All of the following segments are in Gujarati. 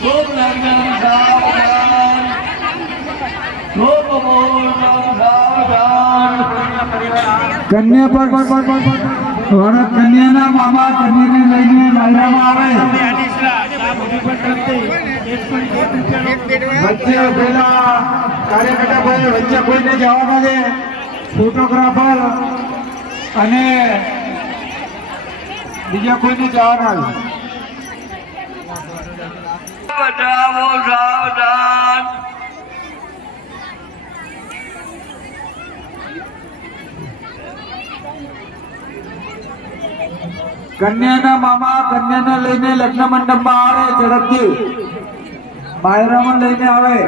ખૂબ લગ્ન સાવધાન ખૂબ મોરમ સાવધાન કન્યા પર વરદ કન્યાના મામા કન્યાને લઈને ડાયરામાં આવે. વચ્ચે પેલા કાર્યકર્તા ભાઈ વચ્ચે કોઈને જવા ના ફોટોગ્રાફર અને બીજા કોઈને જવા દે કન્યાના મામા કન્યાને લઈને લગ્ન મંડપમાં આવે, ઝડપથી. બાયરામાં લઈને આવે.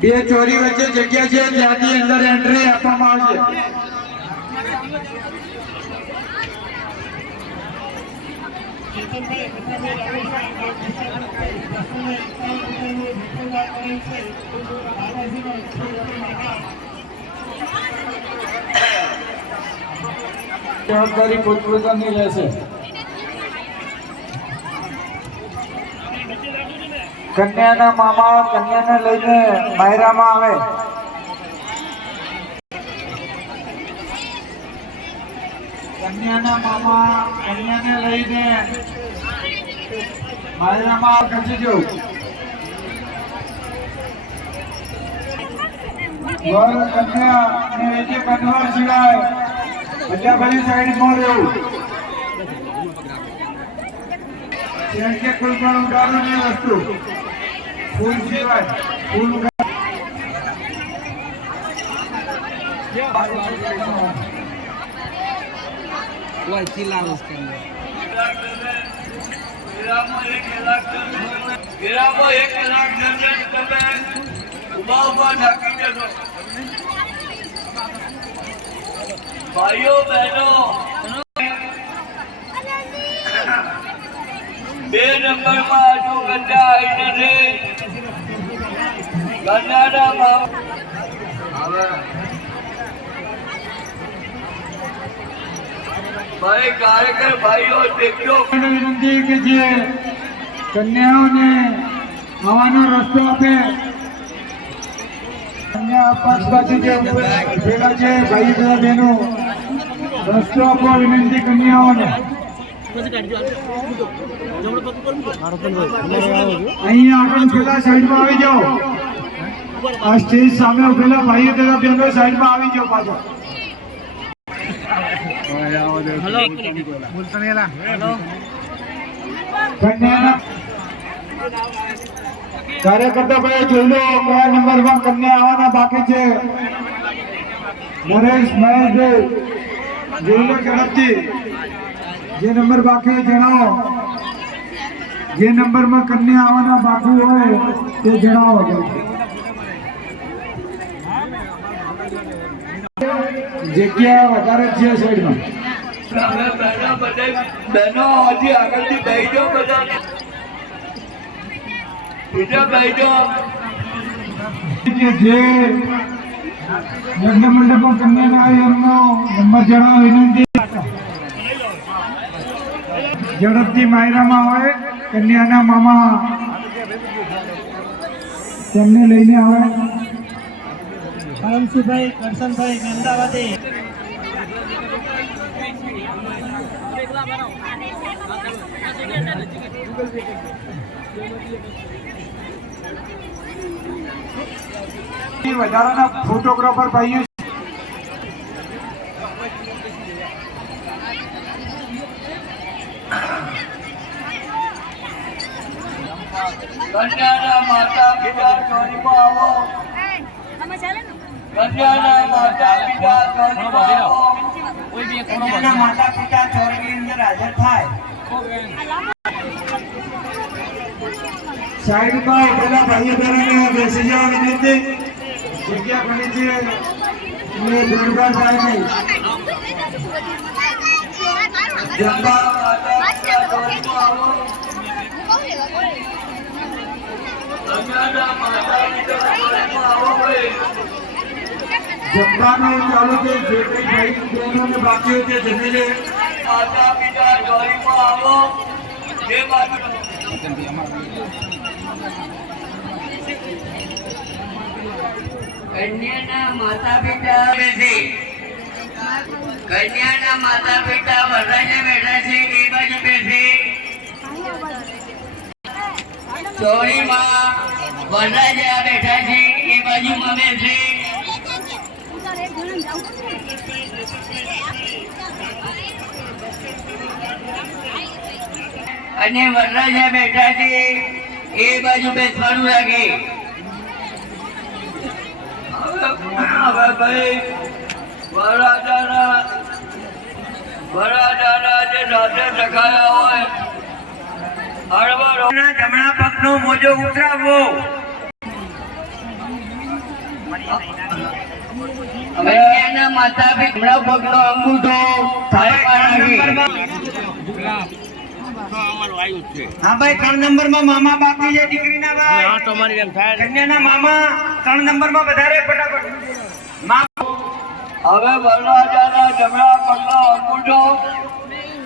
બે ચોરી વચ્ચે જગ્યા છે, ત્યાંથી અંદર એન્ટ્રી આપવામાં આવશે. જવાબદારી પોતપોતાની રહેશે કન્યાના મામા કન્યાને લઈને માયરામાં આવે. કન્યાના મામા કન્યાને લઈને બાયરામાં ખસી જવું વર કન્યા અને એક કન્વર સિવાય બધા બધી સાઈડમાં રહેવું. જેમ કે કોઈ પણ ઉડાડવાની વસ્તુ, ફૂલ સિવાય ફૂલ ઉડા- વિરામો એક કલાક દરમિયાન- એક કલાક દરમિયાન તમે ઊભા ઊભા ઢાંકી દેશો ભાઈઓ, બહેનો, બે નંબરમાં હજુ ગંડા આવી નથી. ગંજાના ભાવ વિનંતી કે જે કન્યાઓને આવવાનો રસ્તો આપે. કન્યા આસપાસથી જે પેલા છે, ભાઈ તથા બહેનો, રસ્તો આપો વિનંતી કન્યાઓને. અહીંયા આગળ પેલા સાઈડમાં આવી જાઓ. આ સ્ટેજ સામે ઉભેલા ભાઈઓ તથા બહેનો સાઈડમાં આવી જાઓ પાછા. કાર્યકર્તા ભાઈ જોઈ લો કયા નંબરમાં કન્યા આવવાના બાકી છે. નરેશ, મહેશભાઈ જે નંબર બાકી જણાવો. જે નંબરમાં કન્યા આવવાના બાકી હોય તે જણાવો જગ્યા વધારે છે સાઈડમાં. બહેનો હજી આગળથી બેસી જાઓ બધા. બીજા બેસી જાઓ જે લગ્ન મંડપમાં કન્યાને એમનો નંબર જણાવો વિનંતી. ઝડપથી માયરામાં હોય કન્યાના મામા તેમને લઈને આવે. પરમસિંહભાઈ કરશનભાઈ મહેમદાવાદી વધારાના ફોટોગ્રાફર ભાઈઓ કન્યાના માતા પિતા ચોરીમાં આવો કન્યાના માતા પિતા ચોરીમાં આવો કન્યાના માતા પિતા ચોરીની અંદર હાજર થાય. સાઈડમાં ઉભેલા ભાઈઓ બહેનોને બેસી જવા વિનંતી જગ્યા ઘણી છે એટલે દોડભાગ થાય નહીં જમવા માતા પિતા ચોરીમાં આવો કન્યાના માતા પિતા ચોરીમાં આવો ભાઈ જમવાનું ચાલુ છે જે કંઈ ભાઈ બહેનોને બાકી હોય તે જમી લે માતા પિતા ચોરીમાં આવો બે બાજુ કન્યાના માતા પિતા કન્યાના માતા પિતા વરરાજે બેઠા છે, એ બાજુ બેસી ચોરીમાં વરરાજા બેઠા છે, એ બાજુમાં બેસી અને વરરાજા બેઠા છે. એ બાજુ બેસવાનું લાગે. હવે ભાઈ વરરાજાના વરરાજાના જે સાથે ટકાયા હોય હળવળ. જમણા પગનો મોજો ઉતરાવવો માતા પિતા પગનો અંગૂઠો થાળીમાં રાખી હા ભાઈ ત્રણ નંબરમાં મામા બાકી છે દીકરીના ભાઈ. કન્યાના મામા ત્રણ નંબરમાં વધારે ફટાફટ. મા- હવે વરરાજાના જમણા પગનો અંગૂઠો.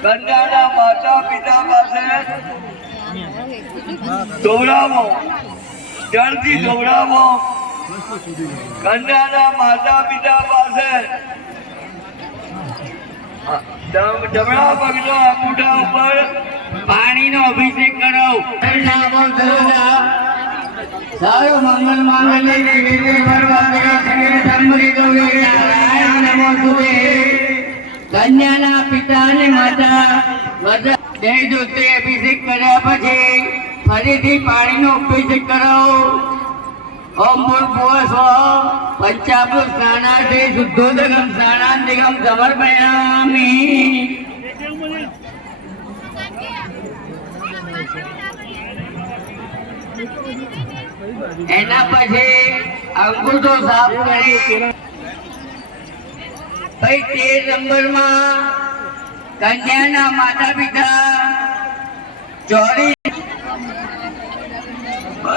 કન્યાના માતા પિતા પાસે. દોડાવો. જલ્દી દોડાવો. કન્યાના માતા પિતા પાસે. જમ- જમણા પગનો અંગૂઠા ઉપર પાણીનો અભિષેક કરો. મંગલ કન્યાના પિતા અને માતા બધા જય જોતે અભિષેક કર્યા પછી ફરીથી પાણીનો અભિષેક કરો. ઓમ ભૂર્ભુવ સ્વ પંચાભૂત સ્નાનાર્થે શુદ્ધોદકમ સ્નાનાંતિકમ સમર્પયામિ. એના પછી અંગૂઠો સાફ કરી. ભાઈ તેર નંબરમાં કન્યાના માતા પિતા ચોરી.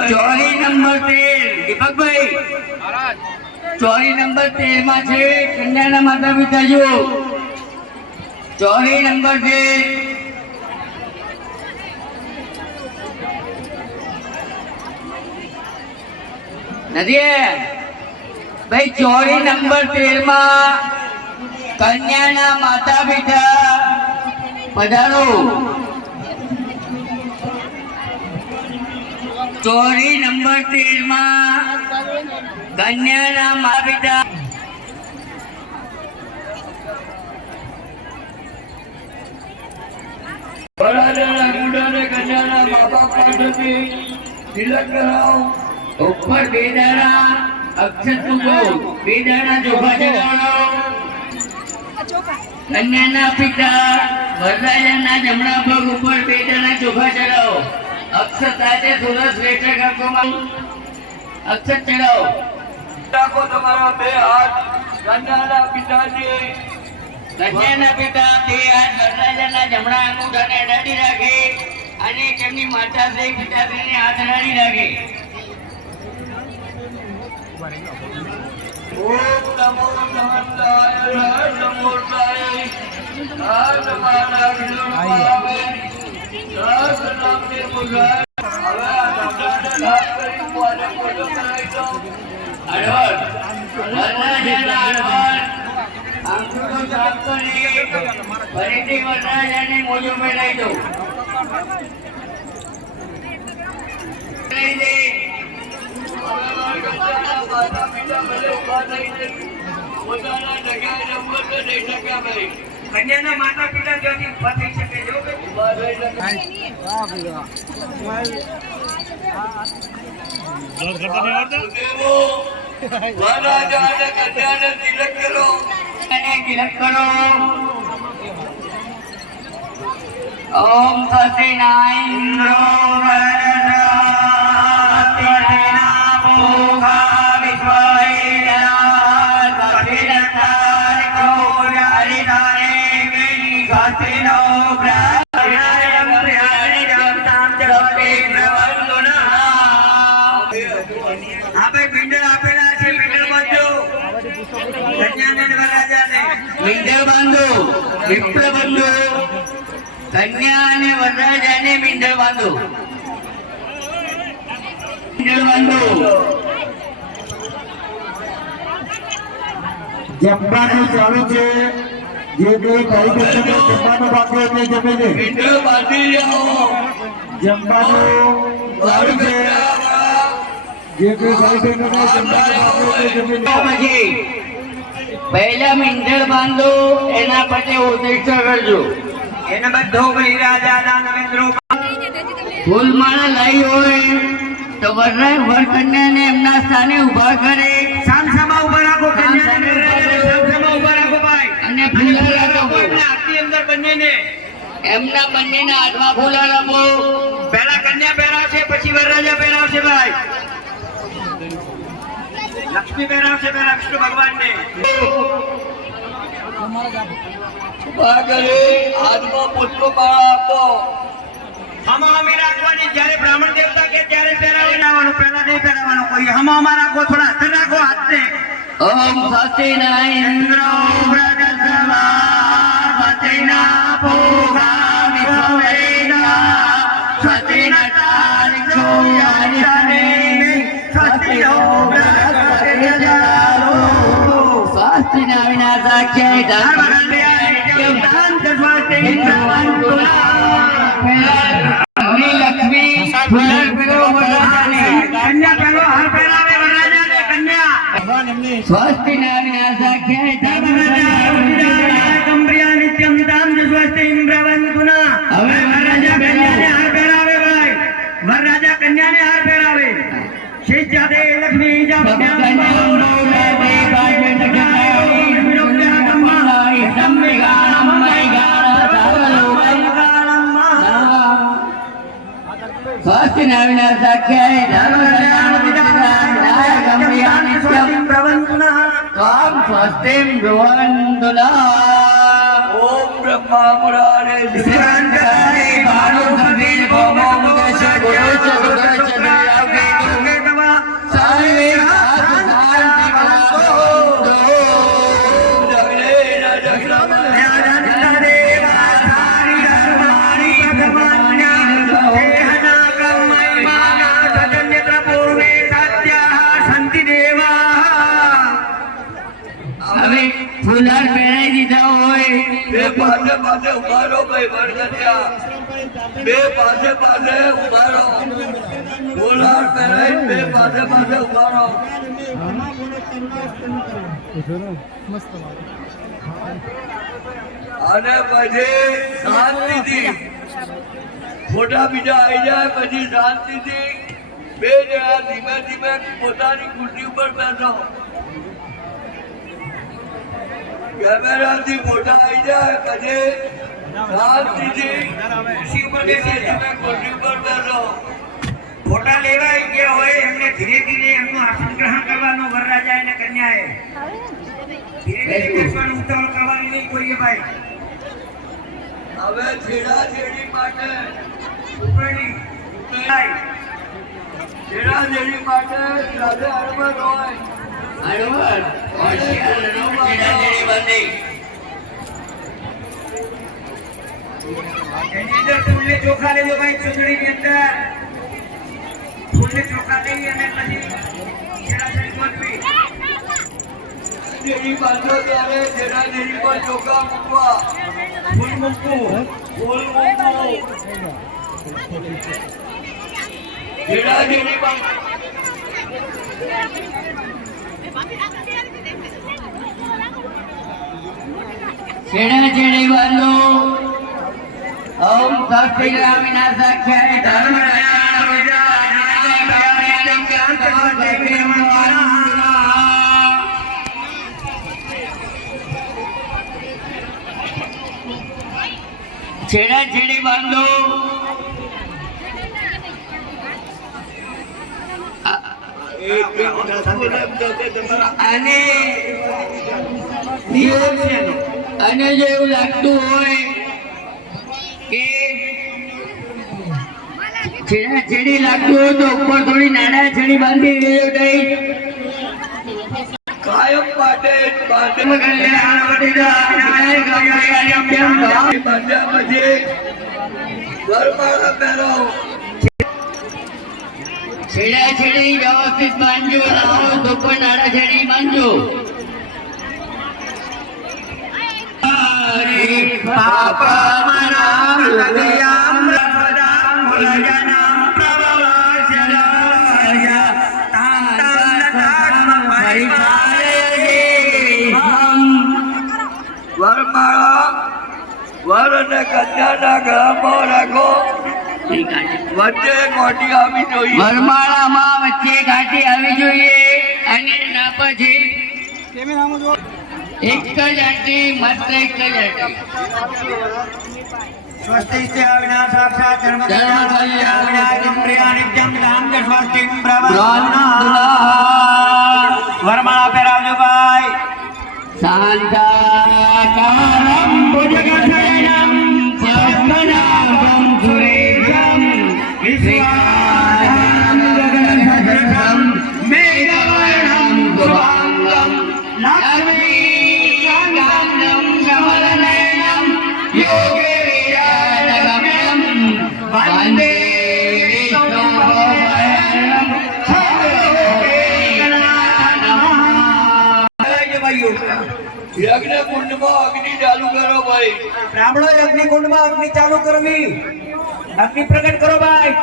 ચોરી નંબર તેર, દીપકભાઈ. ચોરી નંબર તેરમાં છે કન્યાના માતા પિતા જો ચોરી નંબર તેર. ચોરી નંબર તેરમાં કન્યાના માતા પિતા પધારો. ચોરી નંબર તેરમાં કન્યાના માતા પિતા કન્યાના માતા પાસેથી તિલક કરાવો. ઉપર બે દાણા અક્ષત મૂકો બે ચોખા ચડાવો કન્યાના પિતા વરરાજાના જમણા પગ ઉપર બે દાણા ચોખા ચડાવો અક્ષત આજે સુરત શ્રેષ્ઠ કાકોમાં અક્ષત ચડાવો રાખો તમારા બે હાથ કન્યાના પિતાજી. કન્યાના પિતા બે હાથ વરરાજાના જમણા અંગૂઠાને અડાડી રાખે અને તેમની માતાશ્રી પિતાશ્રીને હાથ અડાડી રાખે. ફરીથી વરરાજાને મોજો મેળવી દો મેળવી દે. કન્યાના માતા પિતા થઈ શકે કે ઊભા થઈ શકે દેવો વરરાજા અને કન્યાને તિલક કરો તિલક કરો ઓમ સતીના જમવાનું ચાલુ છે. જે કોઈ ભાઈ બહેનોને જમવાનું બાકી હોય જમે છે જમવાનું ચાલુ છે. પહેલા મીંઢળ બાંધો એના પછી ઉદ્દેશ્ય કરજો. એને બધો રાજા નરેન્દ્ર ફૂલમાળા લાવી હોય તો વરરાય વર કન્યાને એમના સ્થાને ઊભા કરે. સામસામા ઊભા રાખો સામસામા ઊભા રાખો ભાઈ. અને ફૂલા રાખો આખી અંદર બંનેને. એમના બંનેના હાથમાં ફૂલા રાખો. પહેલા કન્યા પહેરાવશે પછી વરરાજા પહેરાવશે ભાઈ. લક્ષ્મી પહેરાવશે પહેલા વિષ્ણુ ભગવાનને. હાથમાં પુષ્પો માળા આપો. હમામી રાખવાની જ્યારે બ્રાહ્મણ દેવતા કે ત્યારે પહેરાવવાનું પહેલા નહીં પહેરાવવાનું. કોઈ હમામા રાખો થોડા હાથ રાખો હાથને ઓમ સ્વસ્તિ ન ઇન્દ્રો વૃદ્ધસ્વા પૂગા વિશ્વવેદા સ્વસ્તિ ન તારિક્ષો યાનિશાને હાર પહેરાવે વરરાજાને કન્યા સ્વસ્તિ ન વિનાશાખ્ય స్వస్తిం భువంతులా ఓం బ్రహ్మాపురాణే భానుమతి భూమో చ અને પછી શાંતિથી ફોટા બીજા આવી જાય, પછી શાંતિથી બે જણા ધીમે ધીમે પોતાની ખુરશી ઉપર બેઠો કેમેરાથી ફોટા આવી જાય, પછી ખુરશી ઉપર બેસી ખુરશી ઉપર ફોટા લેવાઈ ગયા હોય એમને ધીરે ધીરે એમનું આસન ગ્રહણ કરવાનું વરરાજા અને કન્યાએ. ધીરે ધીરે બેસવાનું ઉતાવળ કરવાની નહીં કોઈએ ભાઈ. હવે છેડા છેડી માટે ઉપરની છેડા છેડી માટે રાજા હળવદ હોય. હળવદ? હોશિયાર નો છેડા છેડી બંધી એની અંદર ચોખા લેજો ભાઈ અંદર ફૂલને ચોખા ત્યારે પર ચોખા મૂકવા ફૂલ મૂકવું ફૂલ મૂકવું છેડા છેડી બાંધો સ્વસ્તિ રામિના સાખ્યાય ધર્મ છેડા છેડી બાંધો અને અને જો એવું લાગતું હોય કે છેડા છેડી વ્યવસ્થિત બાંધજો પણ આડા છેડી બાંધજો. પાપ મનામ વર અને કન્યાના ગળામાં રાખો. વચ્ચે મોટી આવી જોઈએ. વરમાળામાં વચ્ચે ઘાટી આવી જોઈએ અને ના પછી એક જ આંટી માત્ર એક જ આંટી. સ્વસ્તિસ્ય વિનાશાક્ષાત ધર્મકલ્યા વિનાશમ પ્રિયાનિત્યમ ધામ ચ સ્વસ્તિમ વરમાળા પહેરાવજો ભાઈ શાંતાકારમ సాకారం భుజగశయనం કુંડમાં અગ્નિ ચાલુ કરો ભાઈ. બ્રાહ્મણો અગ્નિ કુંડમાં અગ્નિ ચાલુ કરવી. અગ્નિ પ્રગટ કરો ભાઈ.